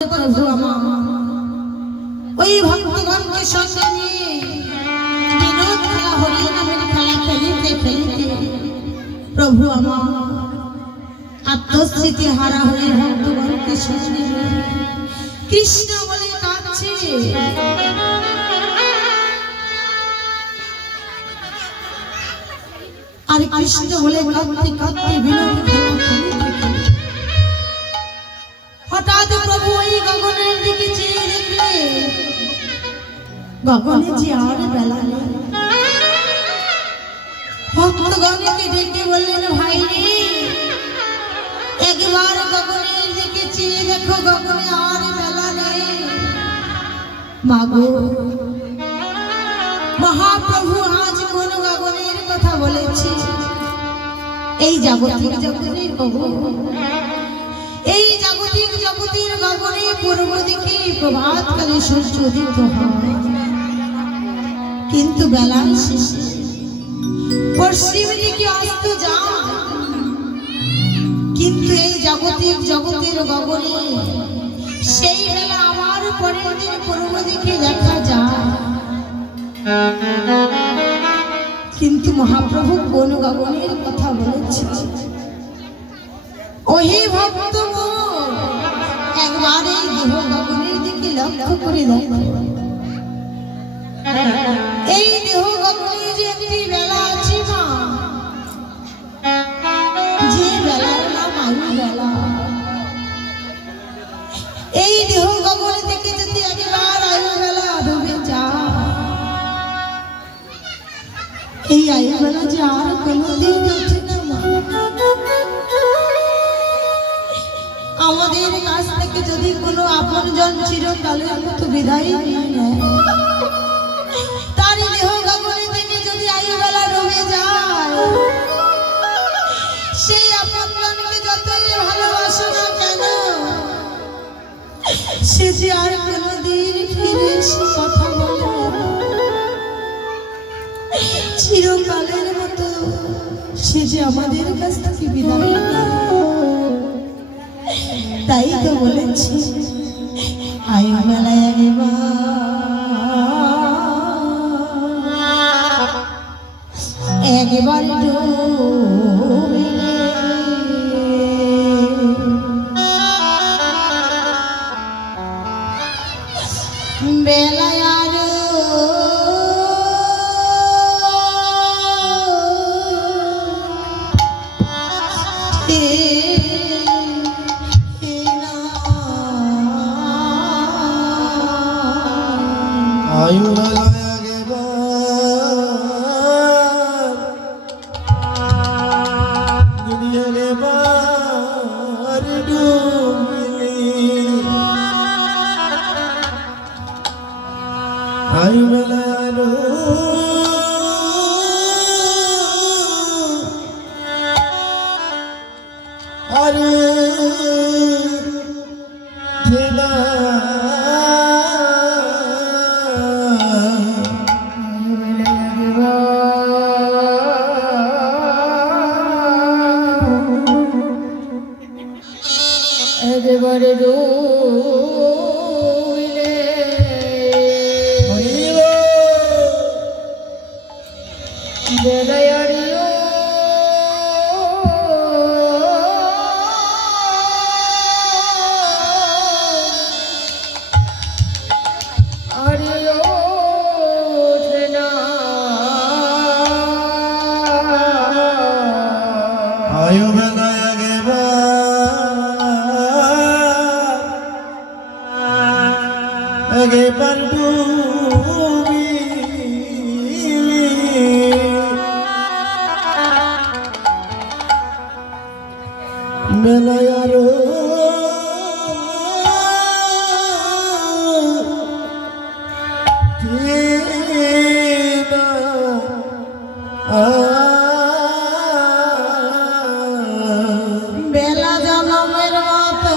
प्रभु ওই ভক্তগণকে সঙ্গে নিয়ে বিনোদ খেলা হরি নামের খেলা খেলিতে খেলিতে প্রভু আমার আত্মস্মৃতি হারা হয়ে ভক্তগণকে সঙ্গে নিয়ে কৃষ্ণ বলে কাঁদছে। আর কৃষ্ণ বলে কাঁদতে কাঁদতে বিনোদ খেলা খেলিতে হঠাৎ প্রভু ওই গগনের দিকে চেয়ে দেখলে গগনে যে আর বেলা নেই। ভক্তগণকে ডেকে বললেন, ভাই রে একবার গগনের দিকে চেয়ে দেখো, গগনে আর বেলা নেই। মাগো মহাপ্রভু আজ কোন গগনের কথা বলেছে? এই জাগতিক জগতের গগন, এই জাগতিক জগতের গগনে পূর্ব দিকে প্রভাতকালে সূর্য উদিত হয়, কিন্তু বেলার শেষে পশ্চিম দিকে অস্ত যায়। কিন্তু এই জাগতিক জগতের গগনে সেই বেলা আমার পরের দিন পূর্ব দিকে দেখা যায়। কিন্তু মহাপ্রভু কোন গগনের কথা বলেছে? ওহে ভক্ত একবার এই দেহ গগনের দিকে লক্ষ্য করে দেখো। এই দেহ গগনে যে একটি বেলা আছে না, যে বেলার নাম আয়ু বেলা। এই দেহ গগনে থেকে যদি একবার আয়ু বেলা ডুবে যায়, এই আয়ু বেলা যে আর কোনোদিন ওঠে না। আমাদের কাছ থেকে যদি কোনো আপনজন চিরকালের মতো বিদায় নিয়ে নেয়, তার দেহ গগনে থেকে যদি আয়ু বেলা ডুবে যায়, সেই আপনজনকে যতই ভালোবাসো না কেন, সে যে আর কোনোদিন ফিরে এসে কথা বলবে না। চিরকালের মতো সে যে আমাদের কাছ থেকে বিদায় নেয়। তাই তো বলেছি আয়ু বেলায় একবার বেলায় আরো आयु बेलाय एकबार डुबली, आयु बेलाय अरे ठेला একবারে রইলে বেলায় আরিও আরিও না आयु बेलाय एकबार डुबली, बेलाय आरो বেলা জনমের মতো